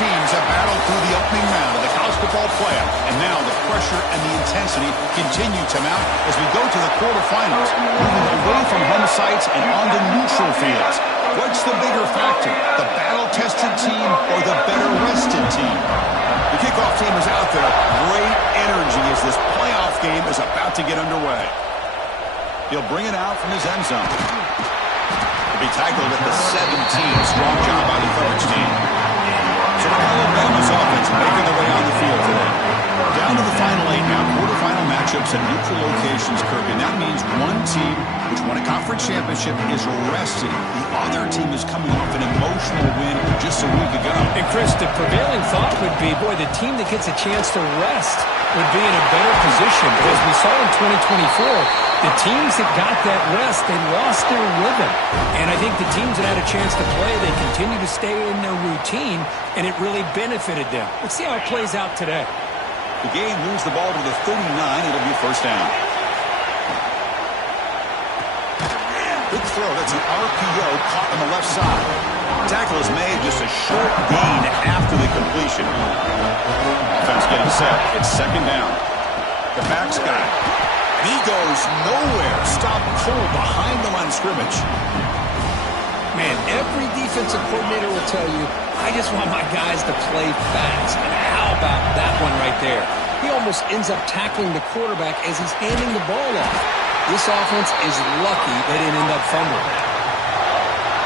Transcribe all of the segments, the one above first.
teams have battled through the opening round of the college football playoff, and now the pressure and the intensity continue to mount as we go to the quarterfinals, moving away from home sites and onto neutral fields. What's the bigger factor, the battle-tested team or the better-rested team? The kickoff team is out there. Great energy as this playoff game is about to get underway. He'll bring it out from his end zone. He'll be tackled at the 17. Strong job by the coverage team. So Alabama's offense making their way on the field today. Down to the final 8 now. Quarterfinal matchups at neutral locations, Kirk. And that means one team which won a conference championship is rested. The other team is coming off an emotional win just a week ago. And Chris, the prevailing thought would be, boy, the team that gets a chance to rest would be in a better position. But as we saw in 2024, the teams that got that rest, they lost their rhythm. And I think the teams that had a chance to play, they continue to stay in their routine, and it really benefited them. Let's see how it plays out today. The game moves the ball to the 39. It'll be first down. Good throw. That's an RPO caught on the left side. Tackle is made, just a short gain after the completion. Offense getting set. It's second down. The back's got it. And he goes nowhere. Stop cold behind the line of scrimmage. Man, every defensive coordinator will tell you, I just want my guys to play fast. And how about that one right there? He almost ends up tackling the quarterback as he's handing the ball off. This offense is lucky they didn't end up fumbling.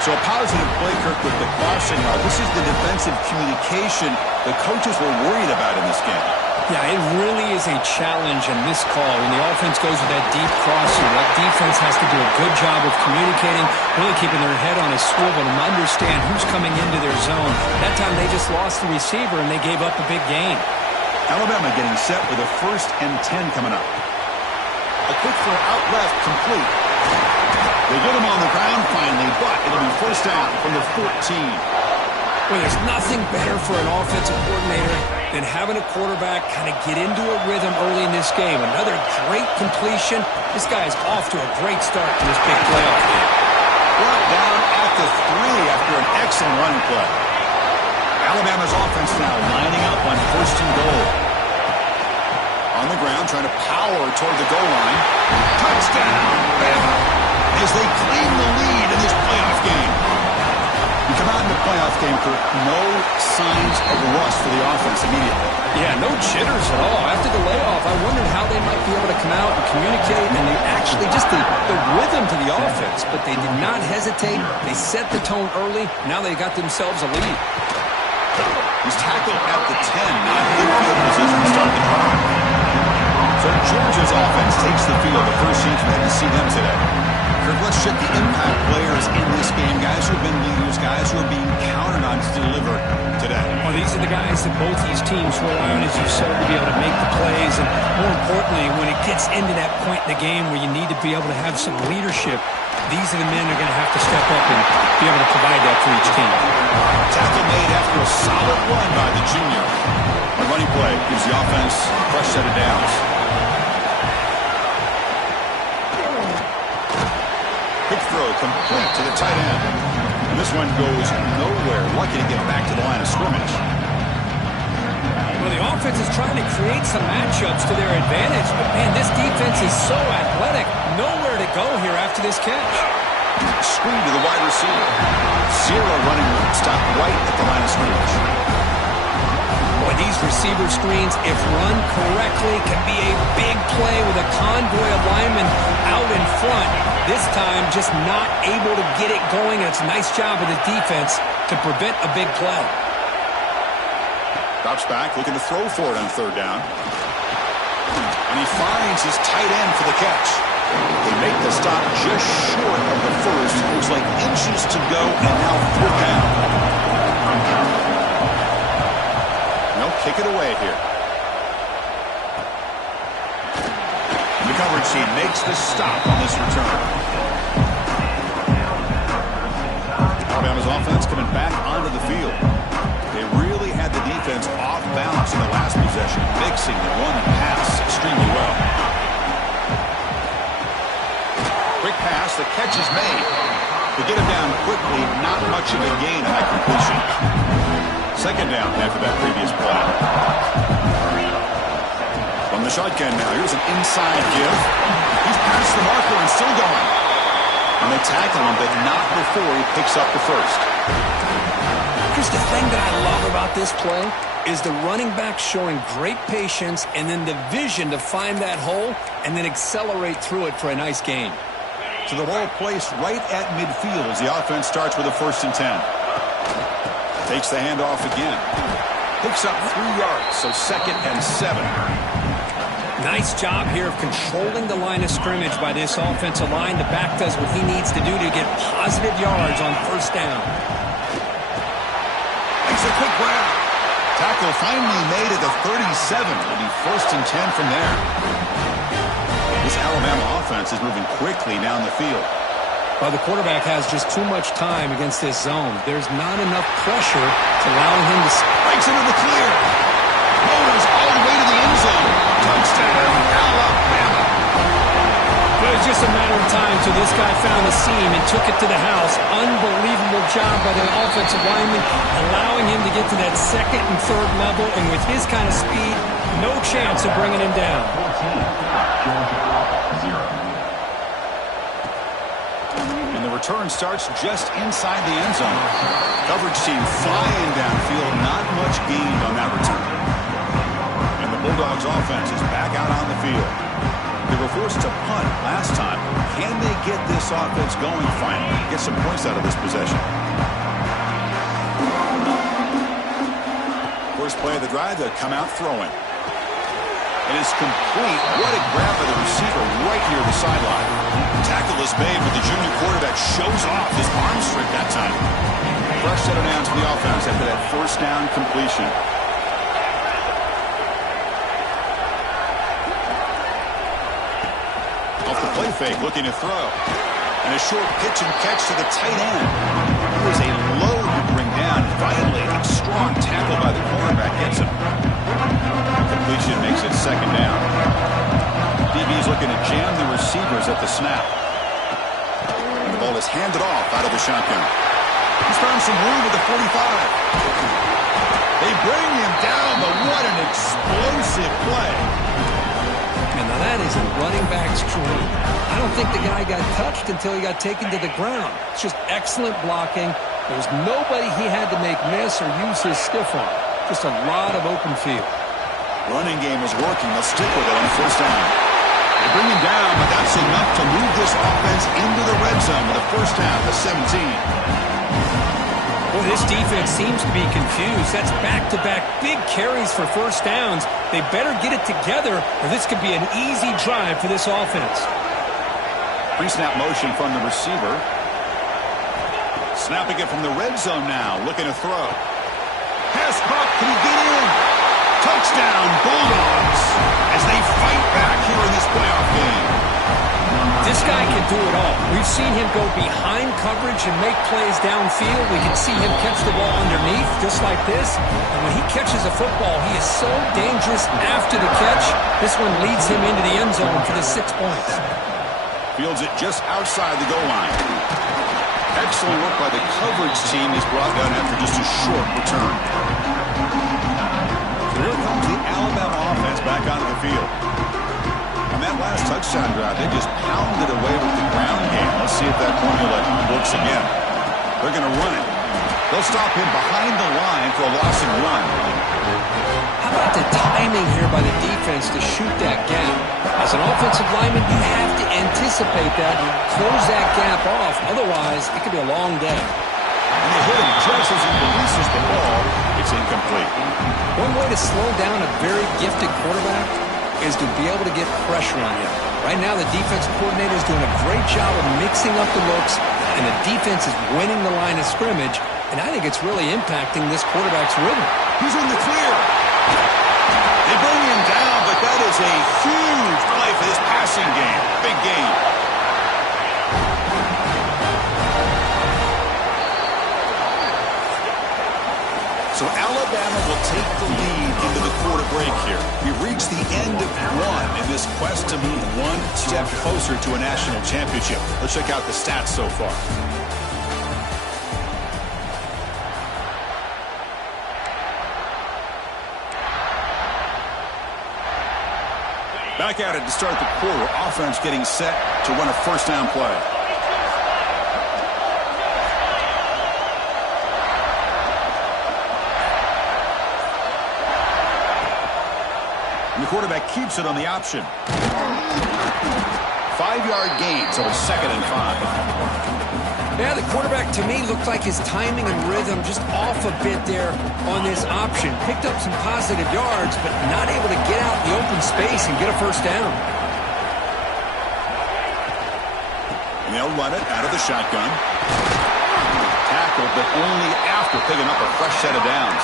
So a positive play, Kirk, with the crossing route. This is the defensive communication the coaches were worried about in this game. Yeah, it really is a challenge in this call. When the offense goes with that deep crossing, that defense has to do a good job of communicating, really keeping their head on a swivel and understand who's coming into their zone. That time they just lost the receiver and they gave up a big gain. Alabama getting set with a 1st and 10 coming up. A quick throw out left, complete. They get him on the ground finally, but it'll be first down from the 14. Well, there's nothing better for an offensive coordinator than having a quarterback kind of get into a rhythm early in this game. Another great completion. This guy is off to a great start in this big playoff game. Brought down at the 3 after an excellent running play. Alabama's offense now lining up on 1st and goal. On the ground, trying to power toward the goal line. Touchdown! As they claim the lead in this playoff game. You come out in the playoff game, Kirk, no signs of rust for the offense immediately. Yeah, no jitters at all. After the layoff, I wondered how they might be able to come out and communicate, and they actually just the rhythm to the offense, but they did not hesitate. They set the tone early. Now they got themselves a lead. He's tackled at the 10. Not good field position to start the drive. So Georgia's offense takes the field. The first teams we had to see them today. Kirk, let's check the impact players in this game. Guys who have been leaders, guys who are being counted on to deliver today. Well, these are the guys that both these teams rely on, as you said, to be able to make the plays. And more importantly, when it gets into that point in the game where you need to be able to have some leadership, these are the men that are going to have to step up and be able to provide that for each team. Tackle made after a solid run by the junior. A running play gives the offense a fresh set of downs. Quick throw complete to the tight end. And this one goes nowhere. Lucky to get back to the line of scrimmage. Well, the offense is trying to create some matchups to their advantage, but man, this defense is so athletic. Nowhere to go here after this catch. Screen to the wide receiver. Zero running room. Stop right at the line of scrimmage. Boy, these receiver screens, if run correctly, can be a big play with a convoy of linemen out in front. This time, just not able to get it going. And it's a nice job of the defense to prevent a big play. Drops back, looking to throw for it on 3rd down. And he finds his tight end for the catch. They make the stop just short of the first. Looks like inches to go, and now 4th down. They'll kick it away here. And the coverage team makes the stop on this return. Alabama's offense coming back onto the field. They really had the defense off balance in the last possession, mixing the run and pass extremely well. Quick pass, the catch is made. They get him down quickly, not much of a gain on that completion. second down after that previous play. From the shotgun now, here's an inside give. He's past the marker and still going. And they tackle him, but not before he picks up the first. Chris, the thing that I love about this play is the running back showing great patience and then the vision to find that hole and then accelerate through it for a nice gain. So the ball placed right at midfield as the offense starts with a 1st and 10. Takes the handoff again. Picks up 3 yards, so 2nd and 7. Nice job here of controlling the line of scrimmage by this offensive line. The back does what he needs to do to get positive yards on 1st down. Makes a quick grab. Tackle finally made at the 37. It'll be 1st and 10 from there. This Alabama offense is moving quickly down the field. Well, the quarterback has just too much time against this zone. There's not enough pressure to allow him to... Breaks into the clear. Motors all the way to the end zone. Touchdown, Alabama. It was just a matter of time till this guy found the seam and took it to the house. Unbelievable job by the offensive lineman, allowing him to get to that 2nd and 3rd level. And with his kind of speed, no chance of bringing him down. And the return starts just inside the end zone. Coverage team flying downfield, not much gained on that return. And the Bulldogs offense is back out on the field. They were forced to punt last time. Can they get this offense going finally? Get some points out of this possession. First play of the drive, they'll come out throwing. It is complete. What a grab by the receiver right near the sideline. Tackle is made, but the junior quarterback shows off his arm strength that time. Fresh set of downs for the offense after that 1st down completion. Off the play fake, looking to throw. And a short pitch and catch to the tight end. It was a load to bring down. Finally, a strong tackle by the cornerback gets him. Completion makes it 2nd down. DB's looking to jam the receivers at the snap. And the ball is handed off out of the shotgun. He's found some room at the 45. They bring him down, but what an explosive play. And now that is a running back's dream. I don't think the guy got touched until he got taken to the ground. It's just excellent blocking. There was nobody he had to make miss or use his stiff arm. Just a lot of open field. Running game is working. They'll stick with it on 1st down. They bring him down, but that's enough to move this offense into the red zone with a 1st down to 17. Well, this defense seems to be confused. That's back-to-back big carries for 1st downs. They better get it together, or this could be an easy drive for this offense. Pre-snap motion from the receiver. Snapping it from the red zone now, looking to throw. Pass caught, can he get in? Touchdown, Bulldogs, as they fight back here in this playoff game. This guy can do it all. We've seen him go behind coverage and make plays downfield. We can see him catch the ball underneath, just like this. And when he catches a football, he is so dangerous after the catch. This one leads him into the end zone for the 6 points. Fields it just outside the goal line. Excellent work by the coverage team. He's brought down after just a short return. So here comes the Alabama offense back onto the field. On that last touchdown drive, they just pounded away with the ground game. Let's see if that formula works again. They're going to run it. They'll stop him behind the line for a loss and run. How about the timing here by the defense to shoot that gap? As an offensive lineman, you have to anticipate that, close that gap off. Otherwise, it could be a long day. And they hit him just as he releases the ball. It's incomplete. One way to slow down a very gifted quarterback is to be able to get pressure on him. Right now, the defensive coordinator is doing a great job of mixing up the looks, and the defense is winning the line of scrimmage, and I think it's really impacting this quarterback's rhythm. He's in the clear. They bring him down, but that is a huge play for this passing game. Big game. So Alabama will take the lead into the quarter break here. We've reached the end of one in this quest to move one step closer to a national championship. Let's check out the stats so far. Back at it to start the quarter. Offense getting set to run a first down play. And the quarterback keeps it on the option. 5-yard gain, so it's 2nd and 5. Yeah, the quarterback, to me, looked like his timing and rhythm just off a bit there on this option. Picked up some positive yards, but not able to get out in the open space and get a first down. And they'll run it out of the shotgun. Tackle, but only after picking up a fresh set of downs.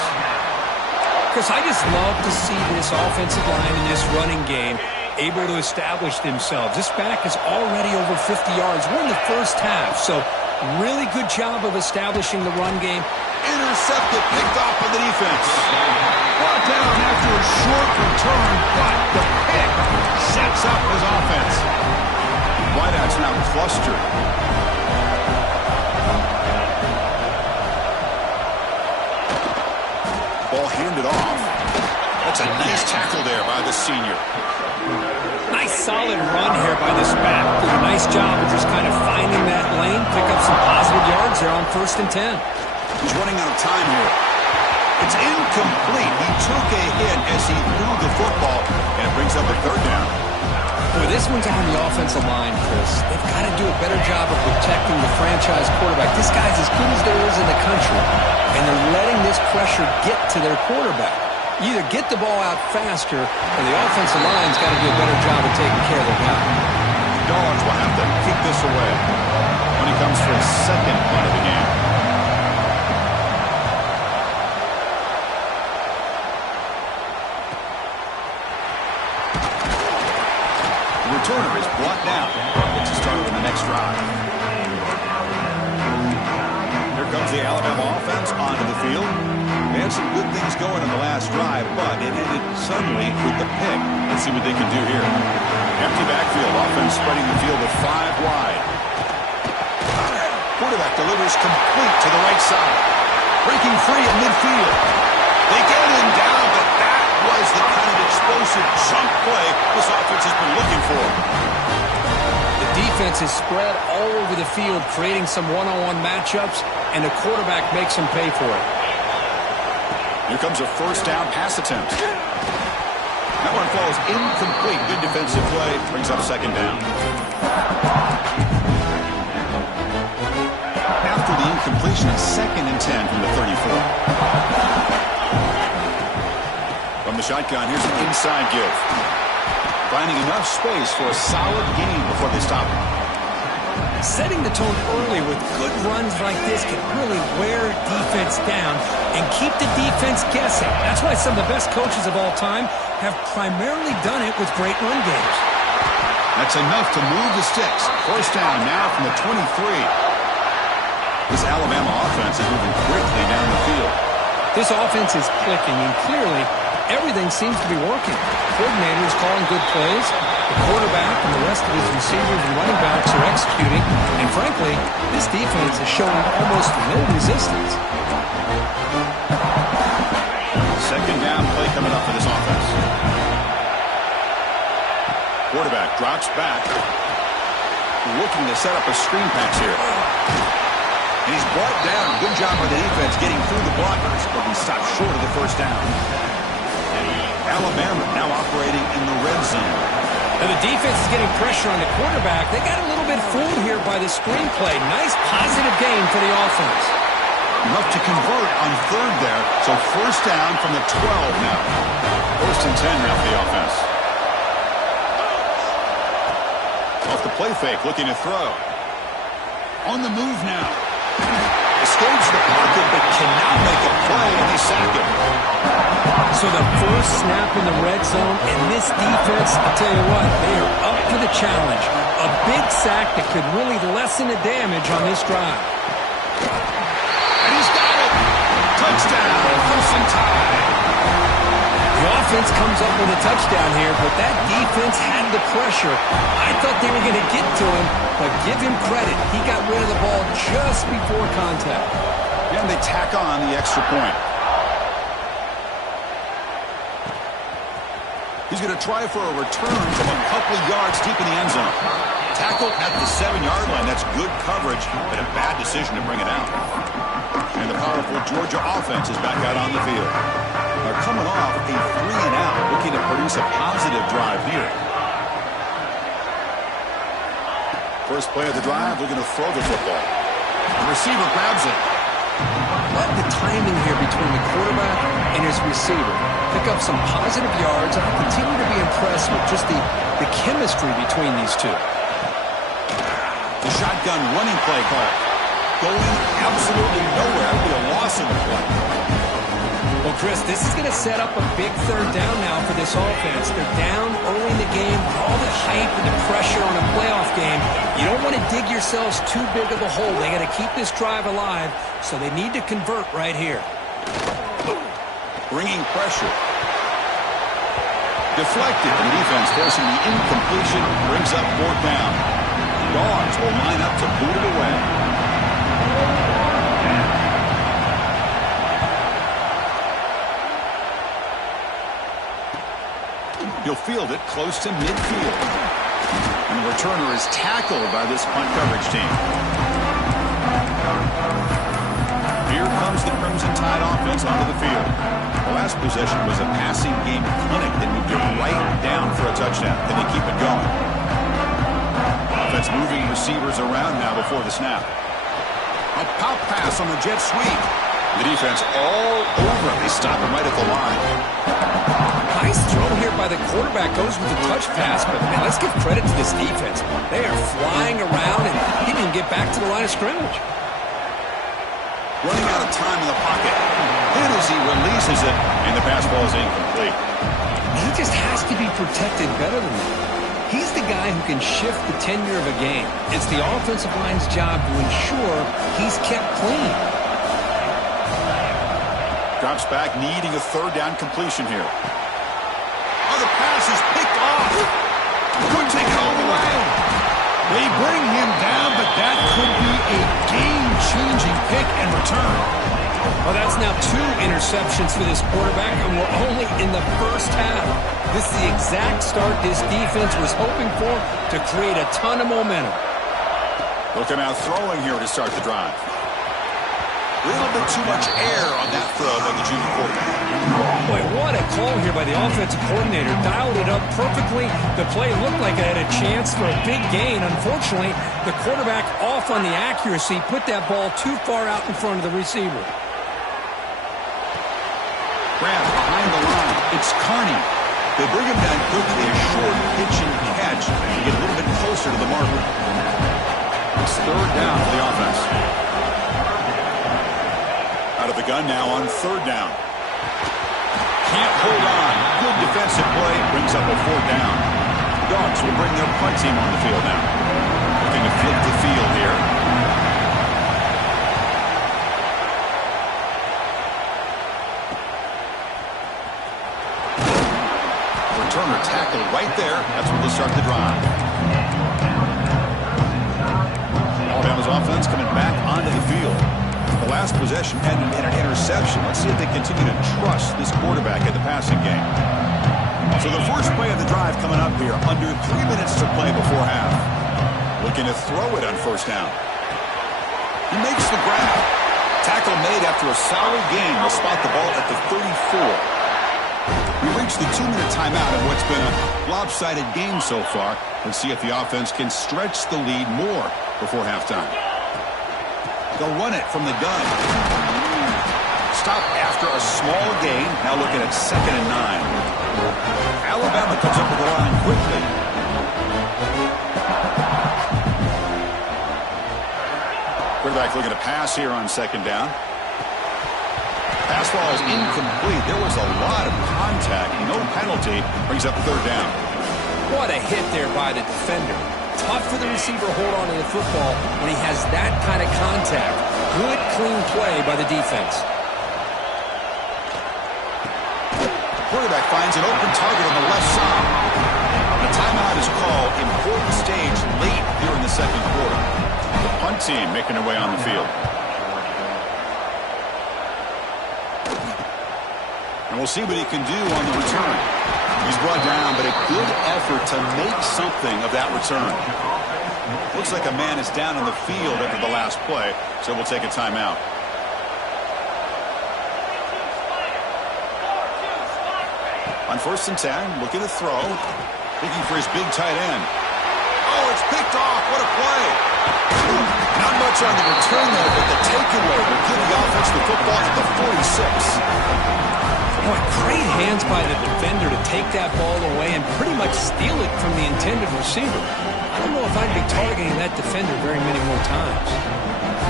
Chris, I just love to see this offensive line in this running game able to establish themselves. This back is already over 50 yards. We're in the first half, so really good job of establishing the run game. Intercepted, picked off by the defense. Brought down after a short return, but the pick sets up his offense. Wideouts now clustered. Ball handed off. That's a nice tackle there by the senior. Nice solid run here by this back. Did a nice job of just kind of finding that lane, pick up some positive yards there on 1st and 10. He's running out of time here. It's incomplete. He took a hit as he threw the football, and it brings up a 3rd down. Boy, this one's on the offensive line, Chris. They've got to do a better job of protecting the franchise quarterback. This guy's as good as there is in the country, and they're letting this pressure get to their quarterback. Either get the ball out faster, or the offensive line's got to do a better job of taking care of their guy. The Dogs will have to kick this away when he comes for his 2nd punt of the game. The returner is brought down. Gets a start on the next drive. Here comes the Alabama offense onto the field. They had some good things going in the last drive, but it ended suddenly with the pick. Let's see what they can do here. Empty backfield. Offense spreading the field with 5 wide. Quarterback delivers complete to the right side. Breaking free at midfield. They get him down, but that was the kind of explosive jump play this offense has been looking for. The defense is spread all over the field, creating some one-on-one matchups, and the quarterback makes them pay for it. Here comes a first down pass attempt. That one falls incomplete. Good defensive play. Brings up 2nd down. After the incompletion, a 2nd and 10 from the 34. From the shotgun, here's an inside give. Finding enough space for a solid gain before they stop it. Setting the tone early with good runs like this can really wear defense down and keep the defense guessing. That's why some of the best coaches of all time have primarily done it with great run games. That's enough to move the sticks. First down now from the 23. This Alabama offense is moving quickly down the field. This offense is clicking, and clearly everything seems to be working. Coordinators calling good plays. The quarterback and the rest of his receivers and running backs are executing. And frankly, this defense is showing almost no resistance. 2nd down play coming up for this offense. Quarterback drops back. Looking to set up a screen pass here. And he's brought down. Good job by the defense getting through the blockers, but he stopped short of the first down. Alabama now operating in the red zone. And the defense is getting pressure on the quarterback. They got a little bit fooled here by the screenplay. Nice positive gain for the offense. Enough to convert on 3rd there. So first down from the 12 now. 1st and 10 now for the offense. Off the play fake, looking to throw. On the move now. Escapes the pocket, but cannot make a play, and they sack him. So the first snap in the red zone, and this defense, I'll tell you what, they are up to the challenge. A big sack that could really lessen the damage on this drive. And he's got it. Touchdown, Crimson Tide. The offense comes up with a touchdown here, but that defense had the pressure. I thought they were going to get to him, but give him credit. He got rid of the ball just before contact. And they tack on the extra point. He's going to try for a return from a couple of yards deep in the end zone. Tackled at the 7-yard line. That's good coverage, but a bad decision to bring it out. And the powerful Georgia offense is back out on the field. They're coming off a 3-and-out, looking to produce a positive drive here. First play of the drive, looking to throw the football. The receiver grabs it. Let the timing here between the quarterback and his receiver pick up some positive yards. I continue to be impressed with just the chemistry between these two. The shotgun running play call. Going absolutely nowhere. It'll be a loss in the play. Well, Chris, this is going to set up a big third down now for this offense. They're down early in the game. All the hype and the pressure on a playoff game. You don't want to dig yourselves too big of a hole. They got to keep this drive alive, so they need to convert right here. Bringing pressure. Deflected. The defense forcing the incompletion. Brings up 4th down. Dogs will line up to boot it away. He'll field it close to midfield. And the returner is tackled by this punt coverage team. Here comes the Crimson Tide offense onto the field. The last possession was a passing game clinic that moved it right down for a touchdown. Then they keep it going. Offense moving receivers around now before the snap. A pop pass on the jet sweep. The defense all over it. They stop him right at the line. Nice throw here by the quarterback. Goes with the touch pass, but man, let's give credit to this defense. They are flying around, and he didn't get back to the line of scrimmage. Running out of time in the pocket. Then as he releases it, and the pass ball is incomplete. He just has to be protected better than that. He's the guy who can shift the tenure of a game. It's the offensive line's job to ensure he's kept clean. Drops back, needing a 3rd down completion here. Oh, the pass is picked off. Could take it all the way. They bring him down, but that could be a game-changing pick and return. Well, that's now 2 interceptions for this quarterback, and we're only in the first half. This is the exact start this defense was hoping for to create a ton of momentum. Looking out throwing here to start the drive. A little bit too much air on that throw by the junior quarterback. Boy, what a call here by the offensive coordinator. Dialed it up perfectly. The play looked like it had a chance for a big gain. Unfortunately, the quarterback off on the accuracy, put that ball too far out in front of the receiver. Grab behind the line. It's Carney. They bring him down quickly. A short pitch and catch to get a little bit closer to the marker. It's 3rd down for the offense. Out of the gun now on 3rd down. Can't hold on. Good defensive play. Brings up a 4th down. Dogs will bring their punt team on the field now. Looking to flip the field here. Returner tackle right there. That's where they'll start the drive. Alabama's offense coming back onto the field. The last possession ended in an interception. Let's see if they continue to trust this quarterback in the passing game. So the first play of the drive coming up here. Under 3 minutes to play before half. Looking to throw it on 1st down. He makes the grab. Tackle made after a solid gain. Will spot the ball at the 34. We reached the 2-minute timeout of what's been a lopsided game so far. Let's see if the offense can stretch the lead more before halftime. They'll run it from the gun. Stop after a small gain. Now looking at 2nd and 9. Alabama comes up with the line quickly. Quarterback looking to pass here on 2nd down. Pass ball is incomplete. There was a lot of contact. No penalty. Brings up 3rd down. What a hit there by the defender. Tough for the receiver to hold on to the football when he has that kind of contact. Good, clean play by the defense. Quarterback finds an open target on the left side. The timeout is called. Important stage late here in the 2nd quarter. The punt team making their way on the field. And we'll see what he can do on the return. He's brought down, but a good effort to make something of that return. Looks like a man is down on the field after the last play, so we'll take a timeout. On 1st and 10, looking to throw. Looking for his big tight end. Oh, it's picked off. What a play. Not much on the return, though, but the takeaway will give the offense the football at the 46. Boy, great hands by the defender to take that ball away and pretty much steal it from the intended receiver. I don't know if I'd be targeting that defender very many more times.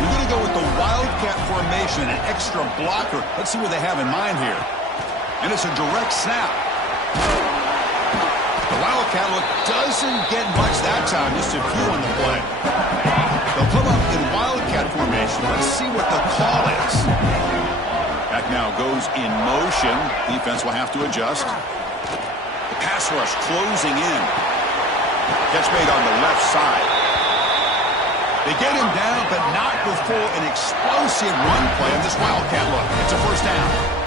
We're going to go with the Wildcat formation, an extra blocker. Let's see what they have in mind here. And it's a direct snap. The Wildcat look doesn't get much that time, just a few on the play. They'll come up in Wildcat formation. Let's see what the call is. Back now goes in motion. Defense will have to adjust. The pass rush closing in. Catch made on the left side. They get him down, but not before an explosive run play on this Wildcat look. It's a first down.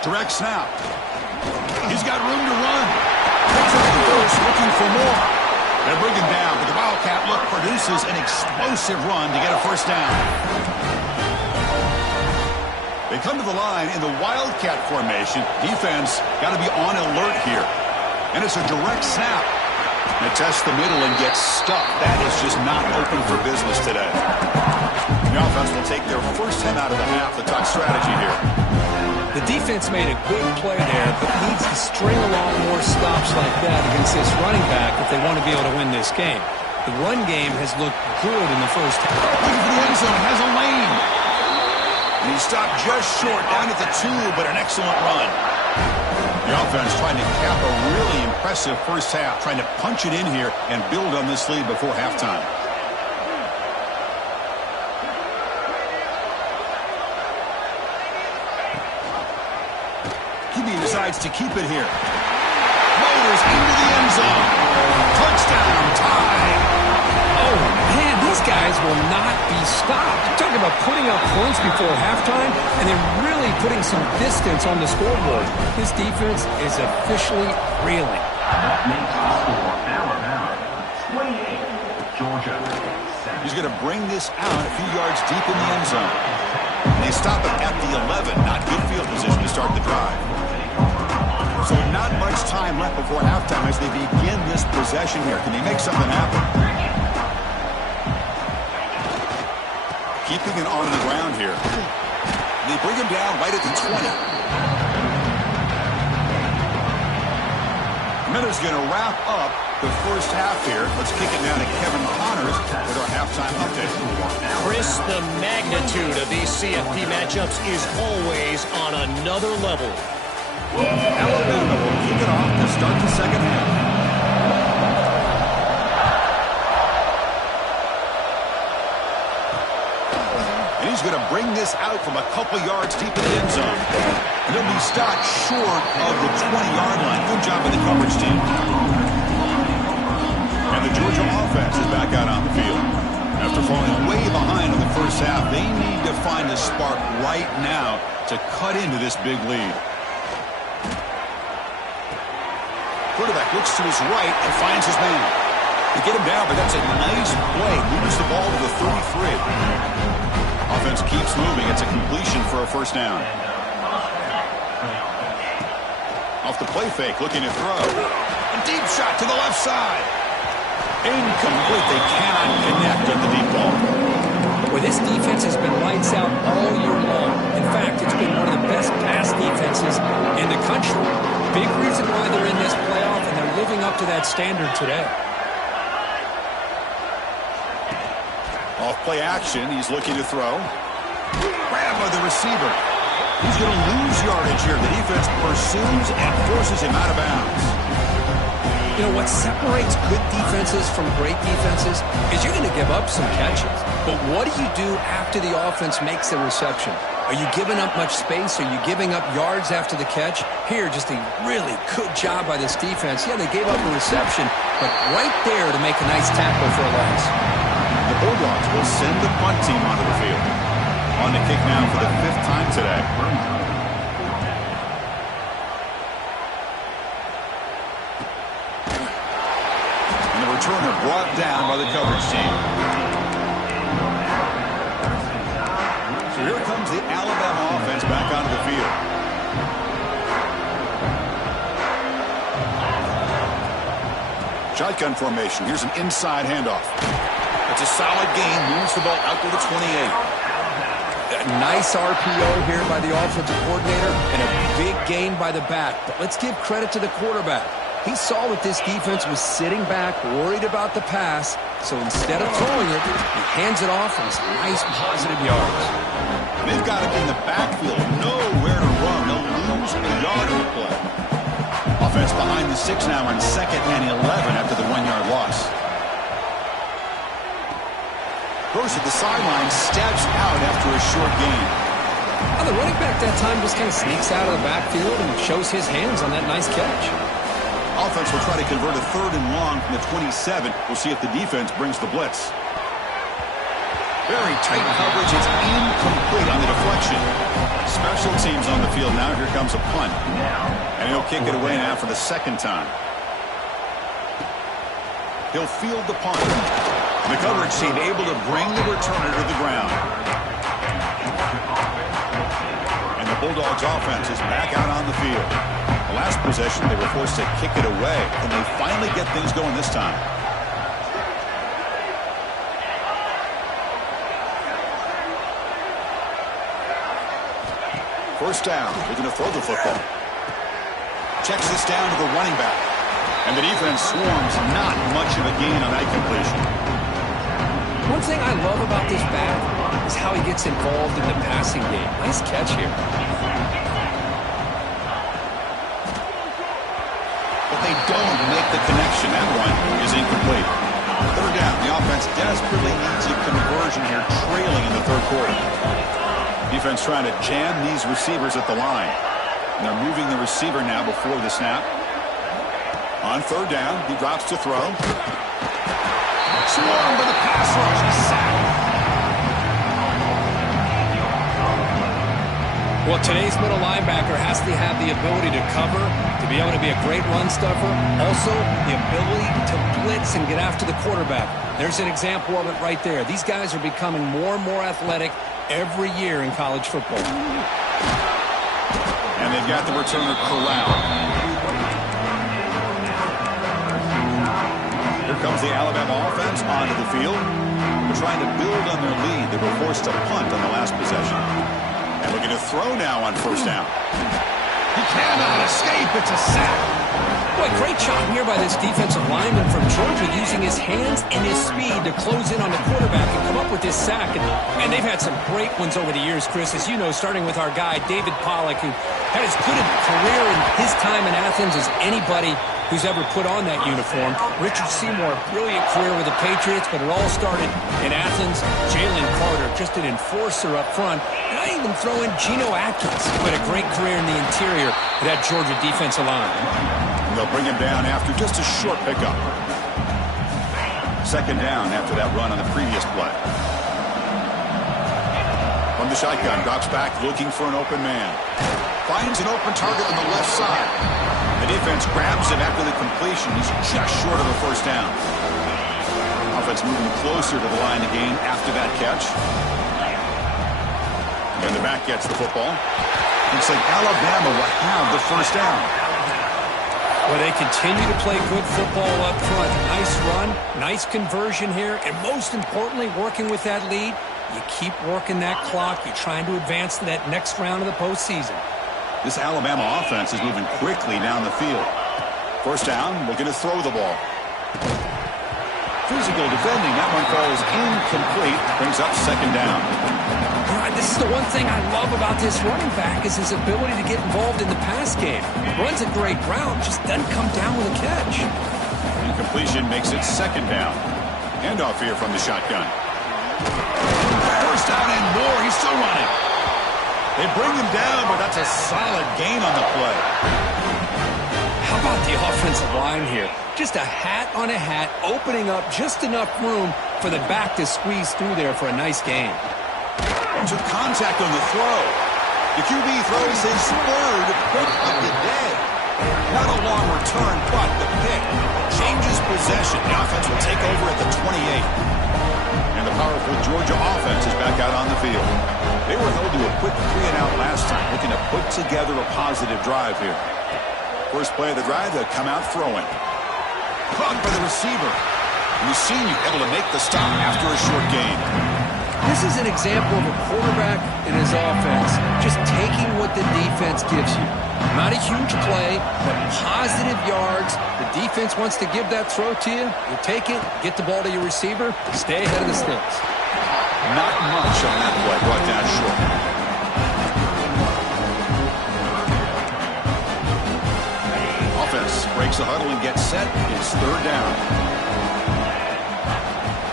Direct snap. He's got room to run. Takes it to first, looking for more. They'll bring him down, but the Wildcat look produces an explosive run to get a first down. They come to the line in the Wildcat formation. Defense got to be on alert here. And it's a direct snap. They test the middle and get stuck. That is just not open for business today. The offense will take their first 10 out of the half. The top strategy here. The defense made a good play there, but needs to string along more stops like that against this running back if they want to be able to win this game. The run game has looked good in the first half. Looking for the end zone, has a lane. And he stopped just short, down at the 2, but an excellent run. The offense trying to cap a really impressive first half, trying to punch it in here and build on this lead before halftime. Decides to keep it here. Motors into the end zone. Touchdown, tie. Oh, man, these guys will not be stopped. Talking about putting up points before halftime and then really putting some distance on the scoreboard. This defense is officially reeling. He's going to bring this out a few yards deep in the end zone. They stop it at the 11. Not good field position to start the drive. So not much time left before halftime as they begin this possession here. Can they make something happen? Keeping it on the ground here. They bring him down right at the 20. Miller's going to wrap up the first half here. Let's kick it down to Kevin Connors with our halftime update. Chris, the magnitude of these CFP matchups is always on another level. Alabama will kick it off to start the second half. And he's going to bring this out from a couple yards deep in the end zone. And he'll be stopped short of the 20-yard line. Good job by the coverage team. And the Georgia offense is back out on the field. After falling way behind in the first half, they need to find a spark right now to cut into this big lead. Quarterback looks to his right and finds his man. They get him down, but that's a nice play. Moves the ball to the 33. Offense keeps moving. It's a completion for a first down. Off the play fake, looking to throw. A deep shot to the left side. Incomplete. They cannot connect on the deep ball. Well, this defense has been lights out all year long. In fact, it's been one of the best pass defenses in the country. Big reason why they're in this playoff, and they're living up to that standard today. Off play action, he's looking to throw. Grab by the receiver. He's going to lose yardage here. The defense pursues and forces him out of bounds. You know, what separates good defenses from great defenses is you're going to give up some catches. But what do you do after the offense makes the reception? Are you giving up much space? Are you giving up yards after the catch? Here, just a really good job by this defense. Yeah, they gave up a reception, but right there to make a nice tackle for a loss. The Bulldogs will send the punt team onto the field. On the kick now for the 5th time today. And the returner brought down by the coverage team. So here comes the Alabama offense back onto the field. Shotgun formation. Here's an inside handoff. It's a solid gain. Moves the ball out to the 28. Nice RPO here by the offensive coordinator and a big gain by the back. But let's give credit to the quarterback. He saw that this defense was sitting back, worried about the pass. So instead of throwing it, he hands it off and some nice positive yards. They've got him in the backfield. Nowhere to run. They'll lose a yard of the play. Offense behind the 6 now on 2nd and 11 after the 1-yard loss. Burst at the sideline, steps out after a short gain. Well, the running back that time just kind of sneaks out of the backfield and shows his hands on that nice catch. Offense will try to convert a 3rd and long from the 27. We'll see if the defense brings the blitz. Very tight coverage. It's incomplete on the deflection. Special teams on the field now. Here comes a punt. And he'll kick it away now for the 2nd time. He'll field the punt. The coverage team able to bring the returner to the ground. And the Bulldogs offense is back out on the field. The last possession, they were forced to kick it away, and they finally get things going this time. First down, they're going to throw the football. Checks this down to the running back. And the defense swarms, not much of a gain on that completion. One thing I love about this back is how he gets involved in the passing game. Nice catch here. But they don't make the connection. That one is incomplete. 3rd down. The offense desperately needs a conversion here, trailing in the 3rd quarter. Defense trying to jam these receivers at the line. And they're moving the receiver now before the snap. On 3rd down, he drops to throw. Swarmed by the pass rush. He's sacked. Well, today's middle linebacker has to have the ability to cover, to be able to be a great run stuffer. Also, the ability to blitz and get after the quarterback. There's an example of it right there. These guys are becoming more and more athletic every year in college football. And they've got the returner corralled. Here comes the Alabama offense onto the field. They're trying to build on their lead. They were forced to punt on the last possession. And looking to throw now on 1st down. He cannot escape. It's a sack. Boy, great job here by this defensive lineman from Georgia using his hands and his speed to close in on the quarterback and come up with this sack. And they've had some great ones over the years, Chris, as you know, starting with our guy, David Pollock, who had as good a career in his time in Athens as anybody who's ever put on that uniform. Richard Seymour, brilliant career with the Patriots, but it all started in Athens. Jalen Carter, just an enforcer up front. And I even throw in Geno Atkins, who had a great career in the interior of that Georgia defensive line. And they'll bring him down after just a short pickup. 2nd down after that run on the previous play. From the shotgun, drops back looking for an open man. Finds an open target on the left side. The defense grabs him after the completion. He's just short of a 1st down. Offense moving closer to the line of game after that catch. And the back gets the football. Looks like Alabama will have the 1st down. Well, they continue to play good football up front. Nice run, nice conversion here, and most importantly, working with that lead, you keep working that clock. You're trying to advance to that next round of the postseason. This Alabama offense is moving quickly down the field. 1st down, looking to throw the ball. Physical defending, that one falls incomplete, brings up 2nd down. This is the one thing I love about this running back is his ability to get involved in the pass game. Runs a great route, just doesn't come down with a catch. Incompletion makes it 2nd down. Handoff here from the shotgun. 1st down and more, he's still running. They bring him down, but that's a solid gain on the play. How about the offensive line here? Just a hat on a hat, opening up just enough room for the back to squeeze through there for a nice gain. took contact on the throw. The QB throws his third pick of the day. Not a long return, but the pick changes possession. The offense will take over at the 28. And the powerful Georgia offense is back out on the field. They were held to a quick 3-and-out last time, looking to put together a positive drive here. First play of the drive, they'll come out throwing. Caught by the receiver. And the senior able to make the stop after a short gain. This is an example of a quarterback and his offense just taking what the defense gives you. Not a huge play, but positive yards. The defense wants to give that throw to you. You take it, get the ball to your receiver, stay ahead of the sticks. Not much on that play, brought down short. Offense breaks the huddle and gets set. It's third down.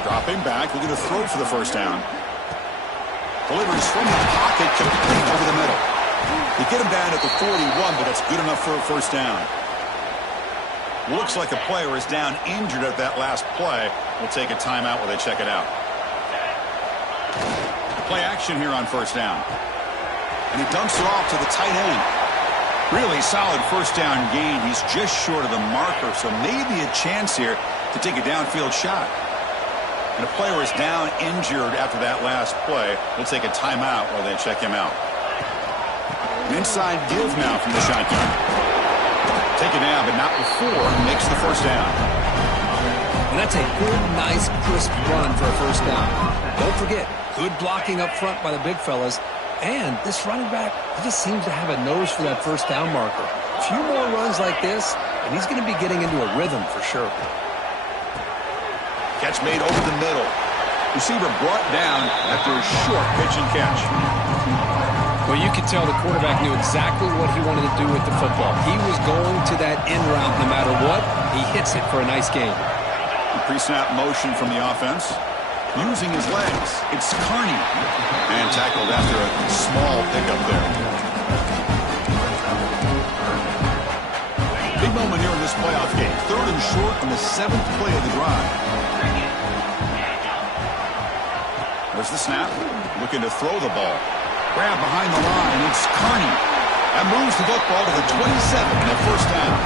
Dropping back, looking to throw for the first down. Delivers from the pocket, complete over the middle. They get him down at the 41, but that's good enough for a first down. Looks like a player is down injured at that last play. We'll take a timeout while they check it out. Play action here on first down. And he dumps it off to the tight end. Really solid first down gain. He's just short of the marker, so maybe a chance here to take a downfield shot. And a player is down injured after that last play. We'll take a timeout while they check him out. An inside give now from the shotgun. Take it down, but not before he makes the first down. And that's a good, nice, crisp run for a first down. Don't forget, good blocking up front by the big fellas. And this running back, he just seems to have a nose for that first down marker. A few more runs like this, and he's going to be getting into a rhythm for sure. Catch made over the middle. Receiver brought down after a short pitch and catch. Well, you could tell the quarterback knew exactly what he wanted to do with the football. He was going to that in route no matter what. He hits it for a nice gain. Pre-snap motion from the offense. Using his legs. It's Carney. And tackled after a small pickup there. Big moment here in this playoff game. Third and short on the 7th play of the drive. There's the snap. Looking to throw the ball. Grab behind the line. It's Carney. That moves the football to the 27 and a first down.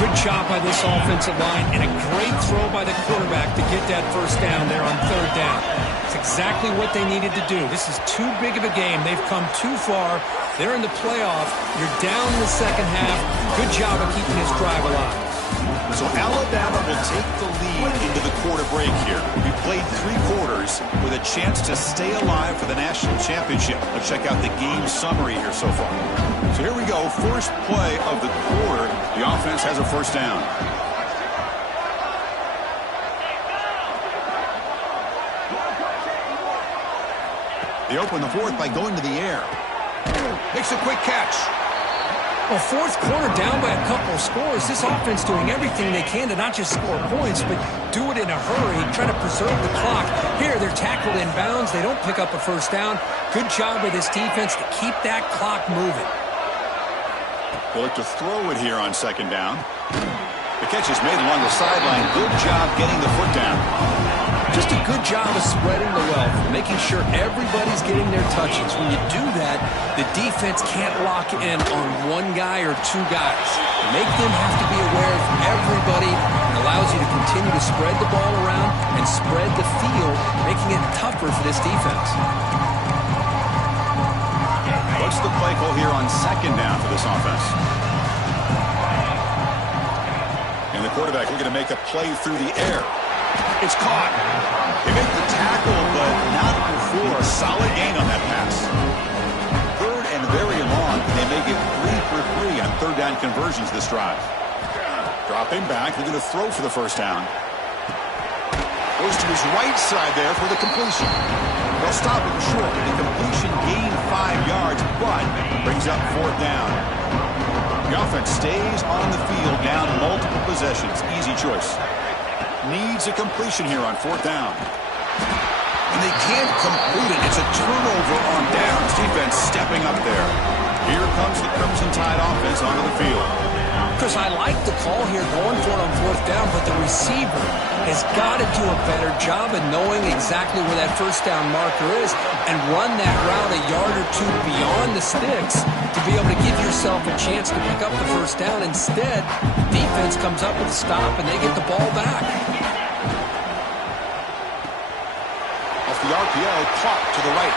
Good job by this offensive line and a great throw by the quarterback to get that first down there on third down. It's exactly what they needed to do. This is too big of a game. They've come too far. They're in the playoff. You're down in the second half. Good job of keeping this drive alive. So Alabama will take the lead into the quarter break here. We played 3 quarters with a chance to stay alive for the national championship. Let's check out the game summary here so far. So here we go. First play of the quarter. The offense has a first down. They open the fourth by going to the air. Makes a quick catch. Well, fourth quarter down by a couple of scores. This offense doing everything they can to not just score points, but do it in a hurry, try to preserve the clock. Here, they're tackled in bounds. They don't pick up a first down. Good job by this defense to keep that clock moving. They look to throw it here on second down. The catch is made along the sideline. Good job getting the foot down. Just a good job of spreading the wealth, making sure everybody's getting their touches. When you do that, the defense can't lock in on one guy or 2 guys. Make them have to be aware of everybody. It allows you to continue to spread the ball around and spread the field, making it tougher for this defense. What's the play call here on second down for this offense? And the quarterback looking to make a play through the air. It's caught. They make the tackle, but not before a solid gain on that pass. Third and very long. They make it 3 for 3 on third down conversions this drive. Dropping back, looking to throw for the first down. Goes to his right side there for the completion. They'll stop him short. The completion gained 5 yards, but brings up fourth down. The offense stays on the field, down multiple possessions. Easy choice. Needs a completion here on fourth down. And they can't complete it. It's a turnover on downs. Defense stepping up there. Here comes the Crimson Tide offense onto the field. Chris, I like the call here going for it on fourth down, but the receiver has got to do a better job of knowing exactly where that first down marker is and run that route a yard or two beyond the sticks to be able to give yourself a chance to pick up the first down. Instead, defense comes up with a stop and they get the ball back. Off the RPO, clock to the right.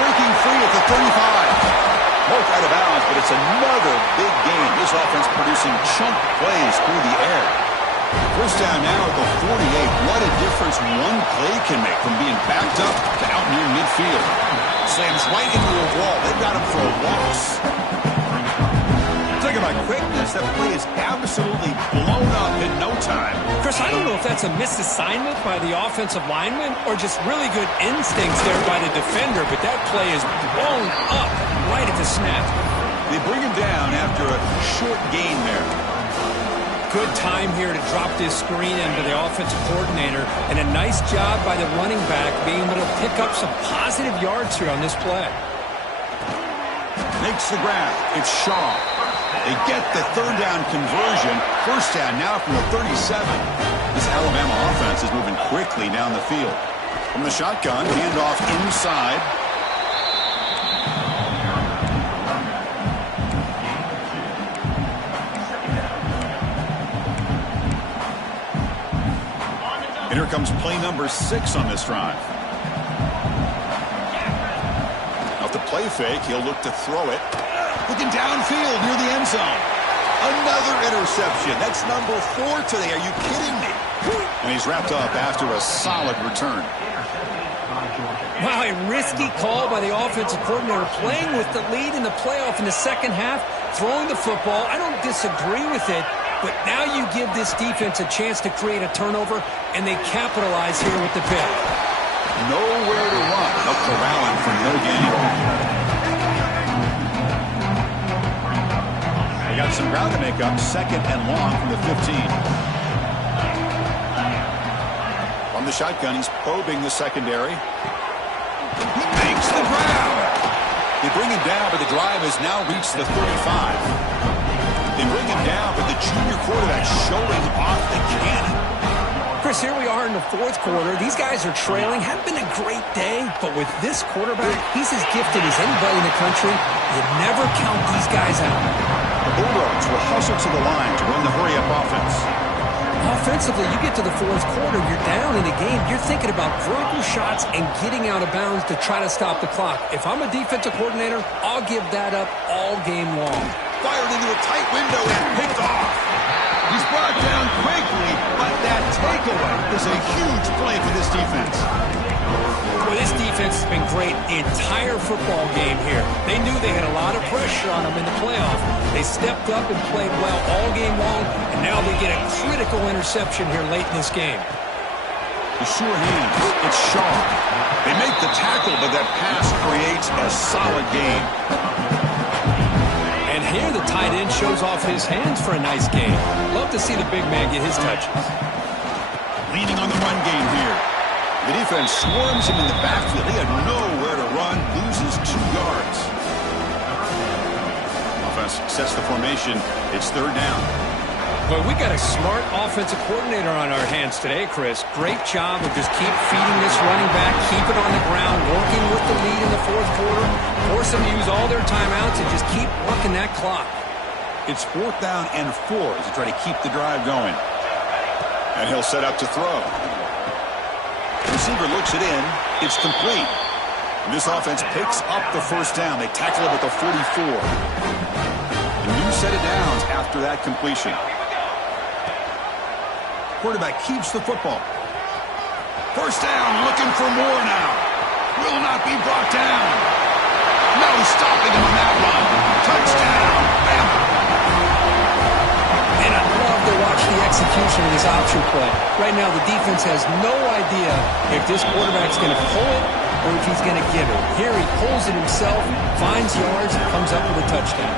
Breaking free at the 35. Broke out of bounds, but it's another big game. This offense producing chunk plays through the air. First down now at the 48. What a difference one play can make from being backed up to out near midfield. Slams right into a wall. They've got him for a loss. Talk about quickness. That play is absolutely blown up in no time. Chris, I don't know if that's a misassignment by the offensive lineman or just really good instincts there by the defender, but that play is blown up right at the snap. They bring him down after a short gain there. Good time here to drop this screen into the offensive coordinator, and a nice job by the running back being able to pick up some positive yards here on this play. Makes the grab. It's Shaw. They get the third down conversion. First down now from the 37. This Alabama offense is moving quickly down the field. From the shotgun, handoff inside. And here comes play number 6 on this drive. Off the play fake, he'll look to throw it. Looking downfield near the end zone. Another interception. That's number 4 today. Are you kidding me? And he's wrapped up after a solid return. Wow, a risky call by the offensive coordinator, playing with the lead in the playoff in the second half, throwing the football. I don't disagree with it, but now you give this defense a chance to create a turnover, and they capitalize here with the pick. Nowhere to run. They'll corral him for no gain. They got some ground to make up. Second and long from the 15. On the shotgun, he's probing the secondary. He makes the grab. They bring him down, but the drive has now reached the 35. They bring him down, but the junior quarterback showing off the cannon. Chris, here we are in the fourth quarter. These guys are trailing. Haven't been a great day, but with this quarterback, he's as gifted as anybody in the country. You never count these guys out. The Bulldogs will hustle to the line to run the hurry-up offense. Offensively, you get to the fourth quarter, you're down in the game. You're thinking about vertical shots and getting out of bounds to try to stop the clock. If I'm a defensive coordinator, I'll give that up all game long. Fired into a tight window and picked off. He's brought down quickly, but that takeaway is a huge play for this defense. Well, this defense has been great the entire football game here. They knew they had a lot of pressure on them in the playoff. They stepped up and played well all game long, and now they get a critical interception here late in this game. The sure hands. It's Shaw. They make the tackle, but that pass creates a solid gain. And here the tight end shows off his hands for a nice gain. Love to see the big man get his touches. Leaning on the run game here. The defense swarms him in the backfield. He had nowhere to run, loses 2 yards. Offense sets the formation. It's third down. Well, we got a smart offensive coordinator on our hands today, Chris. Great job of just keep feeding this running back, keep it on the ground, working with the lead in the fourth quarter, force them to use all their timeouts and just keep working that clock. It's 4th down and 4 as they try to keep the drive going. And he'll set up to throw. Receiver looks it in. It's complete. And this offense picks up the first down. They tackle him at the 44. A new set of downs after that completion. Quarterback keeps the football. First down, looking for more now. Will not be brought down. No stopping him on that run. Touchdown, Bama. And I love to watch the execution of this option play. Right now, the defense has no idea if this quarterback's going to pull it or if he's going to give it. Here he pulls it himself, finds yards, and comes up with a touchdown.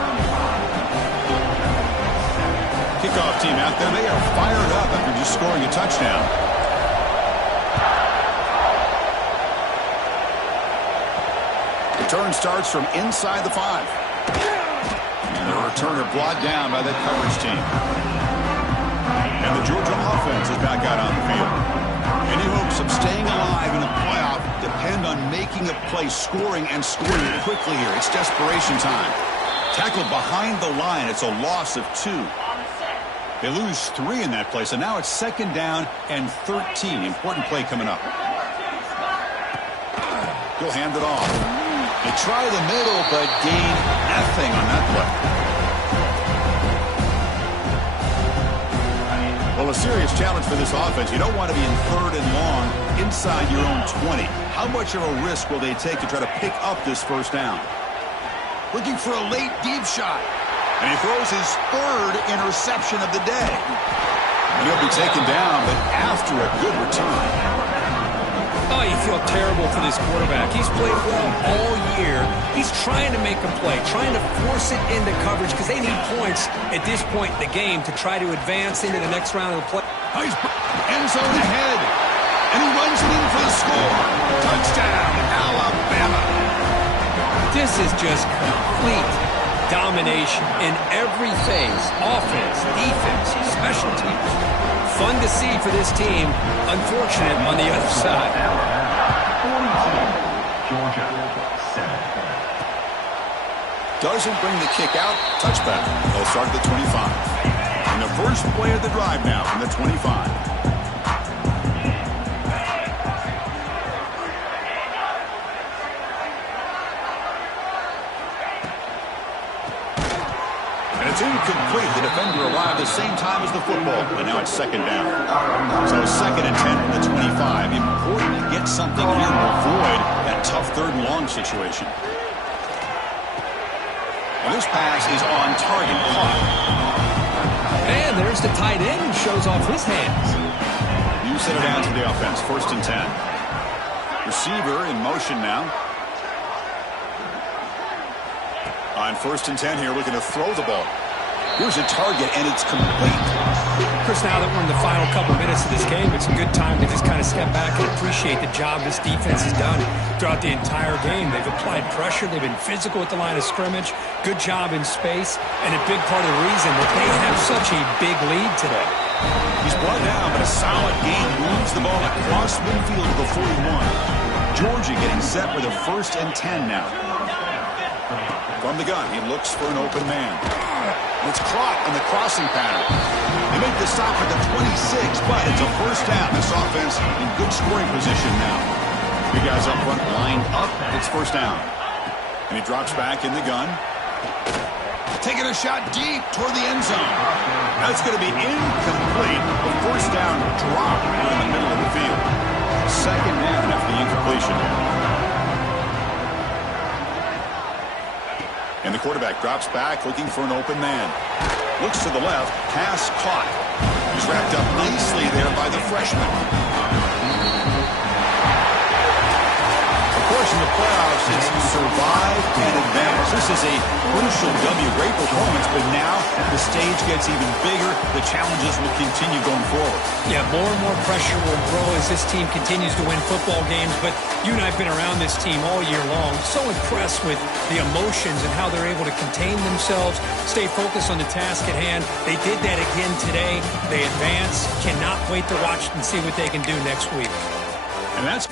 Kickoff team out there, they are fired up after just scoring a touchdown. Return starts from inside the 5. And the return are brought down by that coverage team. And the Georgia offense is back out on the field. Any hopes of staying alive in a playoff depend on making a play, scoring, and scoring quickly here. It's desperation time. Tackled behind the line. It's a loss of 2. They lose 3 in that play, so now it's 2nd down and 13. Important play coming up. He'll hand it off. They try the middle, but gain nothing on that play. Well, a serious challenge for this offense. You don't want to be in 3rd and long inside your own 20. How much of a risk will they take to try to pick up this 1st down? Looking for a late deep shot. And he throws his 3rd interception of the day. And he'll be taken down, but after a good return. Oh, you feel terrible for this quarterback. He's played well all year. He's trying to make a play, trying to force it into coverage because they need points at this point in the game to try to advance into the next round of the play. Nice end zone ahead. And he runs it in for the score. Touchdown, Alabama. This is just complete domination in every phase. Offense, defense, special teams. Fun to see for this team. Unfortunate on the other side. Georgia, 7. Doesn't bring the kick out. Touchback. They'll start at the 25. And the first play of the drive now from the 25. It's incomplete. The defender arrived the same time as the football, and now it's 2nd down. So 2nd and 10 from the 25. Important to get something here to avoid that tough 3rd and long situation. And this pass is on target. Caught. And there's the tight end who shows off his hands. You set it down to the offense. 1st and 10. Receiver in motion now. On 1st and 10 here, looking to throw the ball. Here's a target, and it's complete. Chris, now that we're in the final couple minutes of this game, it's a good time to just kind of step back and appreciate the job this defense has done throughout the entire game. They've applied pressure. They've been physical at the line of scrimmage. Good job in space, and a big part of the reason that they have such a big lead today. He's brought down, but a solid gain moves the ball across midfield to the 41. Georgia getting set with a 1st and 10 now. From the gun, he looks for an open man. It's caught on the crossing pattern. They make the stop at the 26, but it's a 1st down. This offense in good scoring position now. You guys up front lined up. It's 1st down. And he drops back in the gun. Taking a shot deep toward the end zone. That's going to be incomplete. A 1st down drop in the middle of the field. 2nd down after the incompletion. And the quarterback drops back, looking for an open man. Looks to the left, pass caught. He's wrapped up nicely there by the freshman. Of course, in the playoffs, it's survive and advance. This is a crucial W. Great performance, but now the stage gets even bigger. The challenges will continue going forward. Yeah, more and more pressure will grow as this team continues to win football games, but you and I have been around this team all year long. So impressed with the emotions and how they're able to contain themselves, stay focused on the task at hand. They did that again today. They advance. Cannot wait to watch and see what they can do next week. And that's